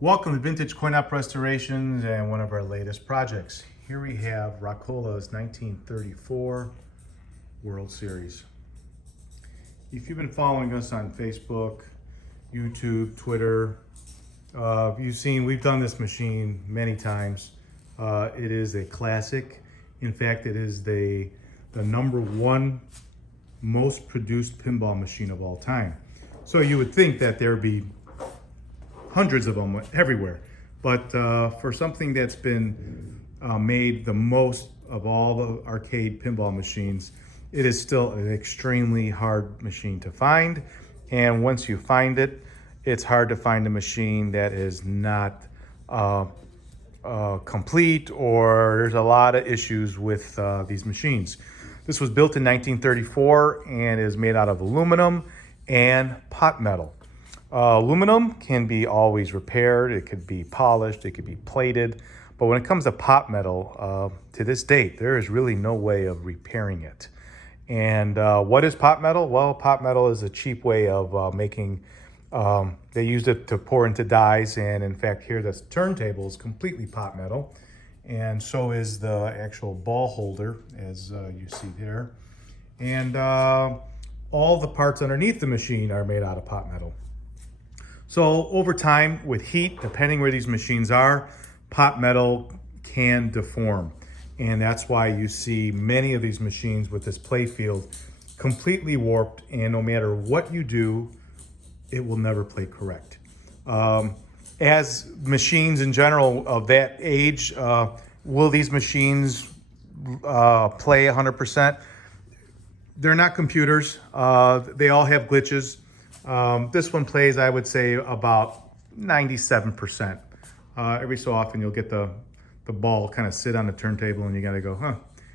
Welcome to Vintage Coin Op Restorations and one of our latest projects. Here we have Rockola's 1934 World Series. If you've been following us on Facebook, YouTube, Twitter, you've seen we've done this machine many times. It is a classic. In fact, it is the number one most produced pinball machine of all time. So you would think that there'd be hundreds of them everywhere, but for something that's been made the most of all the arcade pinball machines, it is still an extremely hard machine to find. And once you find it, it's hard to find a machine that is not complete, or there's a lot of issues with these machines. This was built in 1934 and is made out of aluminum and pot metal. Aluminum can be always repaired, it could be polished, it could be plated, but when it comes to pot metal, to this date, there is really no way of repairing it. And what is pot metal? Well, pot metal is a cheap way of making, they used it to pour into dies, and in fact here this turntable is completely pot metal, and so is the actual ball holder, as you see there. And all the parts underneath the machine are made out of pot metal. So over time, with heat, depending where these machines are, pot metal can deform. And that's why you see many of these machines with this play field completely warped, and no matter what you do, it will never play correct. As machines in general of that age, will these machines play 100%? They're not computers. They all have glitches. This one plays, I would say, about 97%. Every so often you'll get the ball kind of sit on the turntable and you gotta go,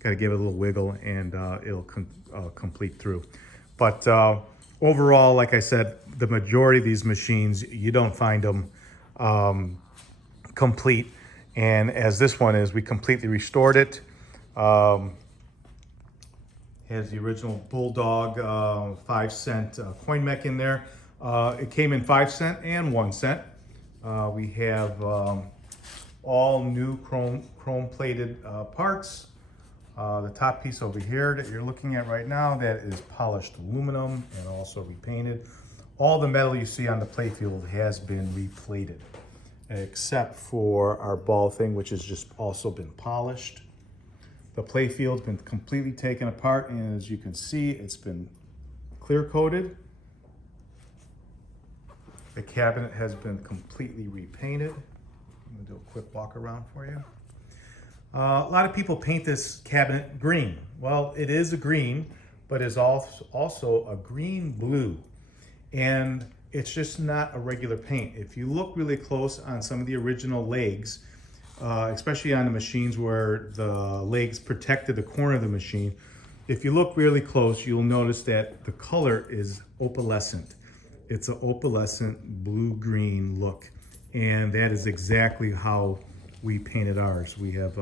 gotta give it a little wiggle, and it'll complete through. But overall, like I said, the majority of these machines, you don't find them complete. And as this one is, we completely restored it. Has the original Bulldog 5-cent coin mech in there. It came in 5-cent and 1-cent. We have all new chrome plated parts. The top piece over here that you're looking at right now, that is polished aluminum and also repainted. All the metal you see on the playfield has been replated, except for our ball thing, which has just also been polished. The play field's been completely taken apart, and as you can see, it's been clear coated. The cabinet has been completely repainted. I'm gonna do a quick walk around for you. A lot of people paint this cabinet green. Well, it is a green, but it's also a green blue. And it's just not a regular paint. If you look really close on some of the original legs, especially on the machines where the legs protected the corner of the machine, if you look really close, you'll notice that the color is opalescent. It's an opalescent blue-green look, and that is exactly how we painted ours. We have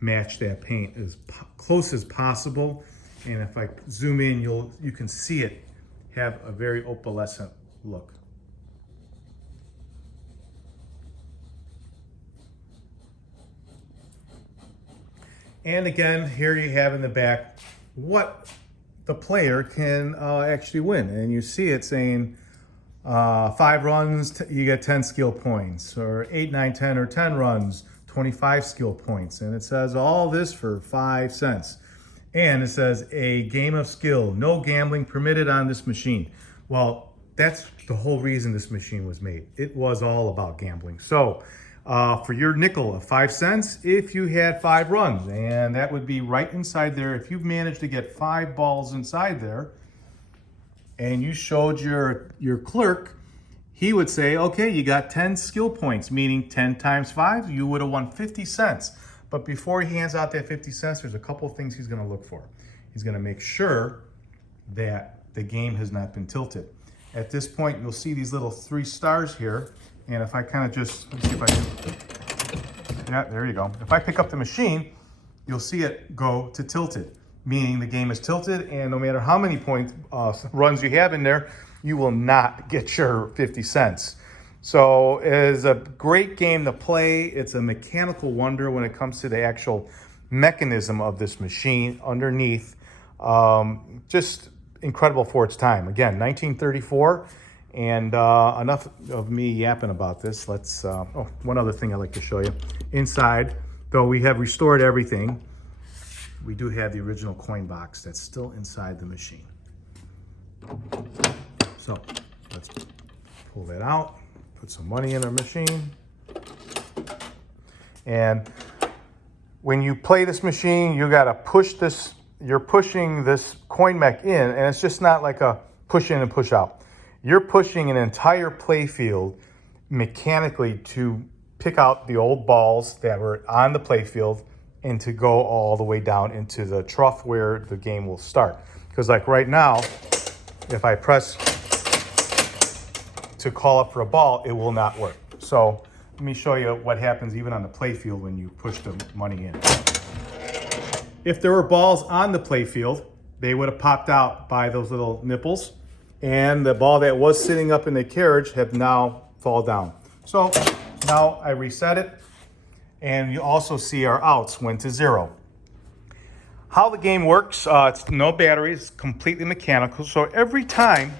matched that paint as close as possible, and if I zoom in, you can see it have a very opalescent look. And again, here you have in the back what the player can actually win. And you see it saying 5 runs, you get 10 skill points, or 8, 9, 10, or 10 runs, 25 skill points. And it says all this for 5 cents. And it says a game of skill, no gambling permitted on this machine. Well, that's the whole reason this machine was made. It was all about gambling. So for your nickel of 5 cents, if you had 5 runs, and that would be right inside there. If you've managed to get 5 balls inside there, and you showed your clerk, he would say, okay, you got 10 skill points, meaning 10 times 5, you would have won 50 cents. But before he hands out that 50 cents, there's a couple of things he's gonna look for. He's gonna make sure that the game has not been tilted. At this point, you'll see these little 3 stars here. And if I kind of just, let's see if I can, yeah, there you go. If I pick up the machine, you'll see it go to tilted, meaning the game is tilted, and no matter how many runs you have in there, you will not get your 50 cents. So it is a great game to play. It's a mechanical wonder when it comes to the actual mechanism of this machine underneath. Just incredible for its time. Again, 1934. And enough of me yapping about this. Let's, one other thing I'd like to show you. Inside, though we have restored everything, we do have the original coin box that's still inside the machine. So let's pull that out, put some money in our machine. And when you play this machine, you gotta push this, you're pushing this coin mech in, and it's just not like a push in and push out. You're pushing an entire play field mechanically to pick out the old balls that were on the play field and to go all the way down into the trough where the game will start. Because like right now, if I press to call up for a ball, it will not work. So let me show you what happens even on the play field when you push the money in. If there were balls on the play field, they would have popped out by those little nipples, and the ball that was sitting up in the carriage have now fall down. So now I reset it, and you also see our outs went to 0. How the game works, it's no batteries, completely mechanical. So every time,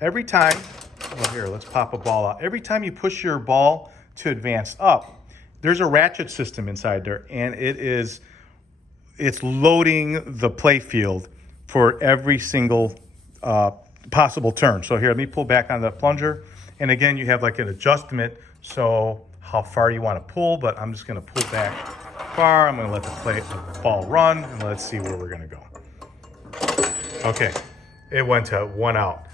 well here, let's pop a ball out. Every time you push your ball to advance up, there's a ratchet system inside there, and it's loading the play field for every single possible turn. So here, let me pull back on the plunger. And again, you have like an adjustment, so how far you want to pull, but I'm just gonna pull back far. I'm gonna let the ball run, and let's see where we're gonna go. Okay, it went to 1 out.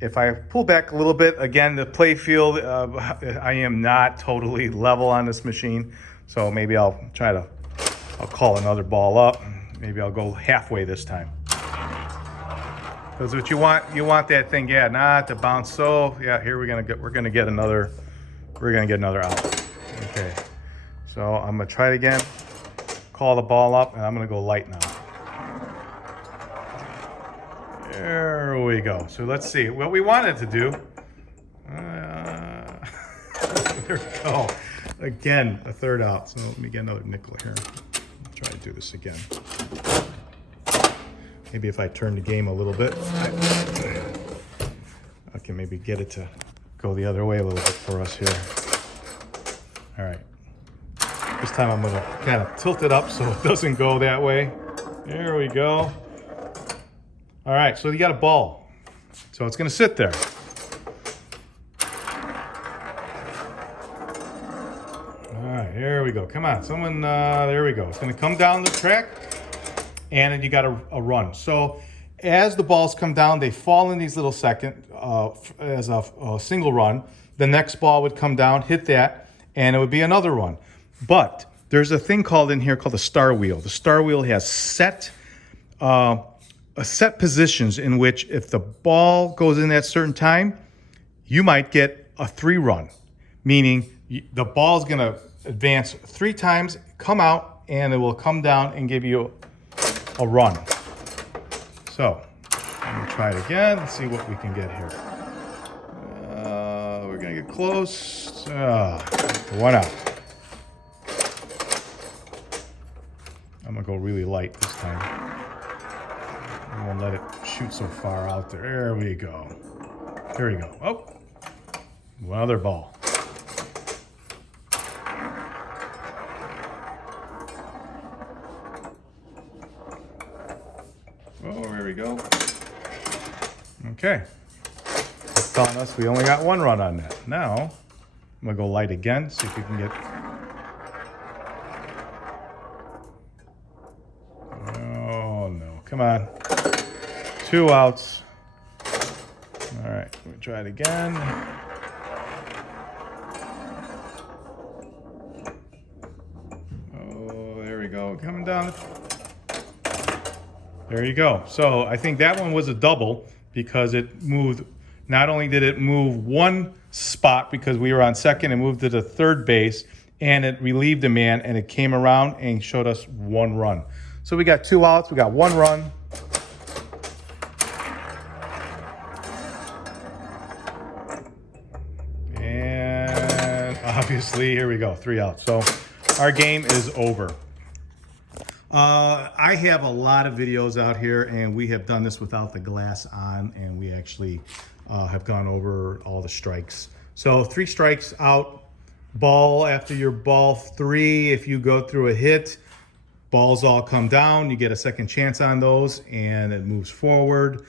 If I pull back a little bit, again, the play field, I am not totally level on this machine, so maybe I'll call another ball up. Maybe I'll go halfway this time. Because what you want that thing, yeah, not to bounce. So yeah, here we're gonna get another out. Okay, so I'm gonna try it again. Call the ball up, and I'm gonna go light now. There we go. So let's see what we wanted to do. There we go. Again, a third out. So let me get another nickel here. I'll try to do this again. Maybe if I turn the game a little bit, I can maybe get it to go the other way a little bit for us here. All right. This time I'm gonna kind of tilt it up so it doesn't go that way. There we go. All right, so you got a ball. So it's gonna sit there. All right, here we go. Come on, someone, there we go. It's gonna come down the track, and then you got a run. So as the balls come down, they fall in these little as a single run. The next ball would come down, hit that, and it would be another run. But there's a thing called in here called the star wheel. The star wheel has set positions in which if the ball goes in at a certain time, you might get a 3-run, meaning the ball's gonna advance 3 times, come out, and it will come down and give you a run. So let me try it again and see what we can get here. We're gonna get close. 1 out. I'm gonna go really light this time. I won't let it shoot so far out there. There we go. There we go. Oh, one other ball. Oh, there we go. Okay. It's telling us we only got 1 run on that. Now, I'm gonna go light again, see if we can get. Oh no, come on. 2 outs. All right, we'll try it again. Oh, there we go, coming down. There you go. So I think that one was a double because it moved, not only did it move 1 spot because we were on second, it moved to the third base, and it relieved a man, and it came around and showed us 1 run. So we got 2 outs, we got 1 run. obviously, here we go, 3 out. So our game is over. I have a lot of videos out here, and we have done this without the glass on, and we actually have gone over all the strikes. So 3 strikes out, ball after your ball 3. If you go through a hit, balls all come down. You get a second chance on those, and it moves forward.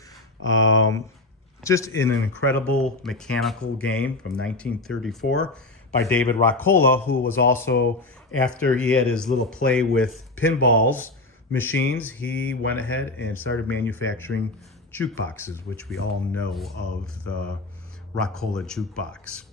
Just an incredible mechanical game from 1934 by David Rockola, who was also, after he had his little play with pinballs machines, he went ahead and started manufacturing jukeboxes, which we all know of the Rockola jukebox.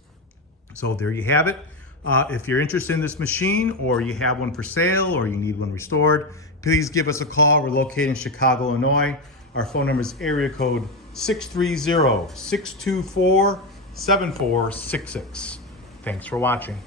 So there you have it. If you're interested in this machine, or you have one for sale, or you need one restored, please give us a call. We're located in Chicago, Illinois. Our phone number is area code 630-624-7466. Thanks for watching.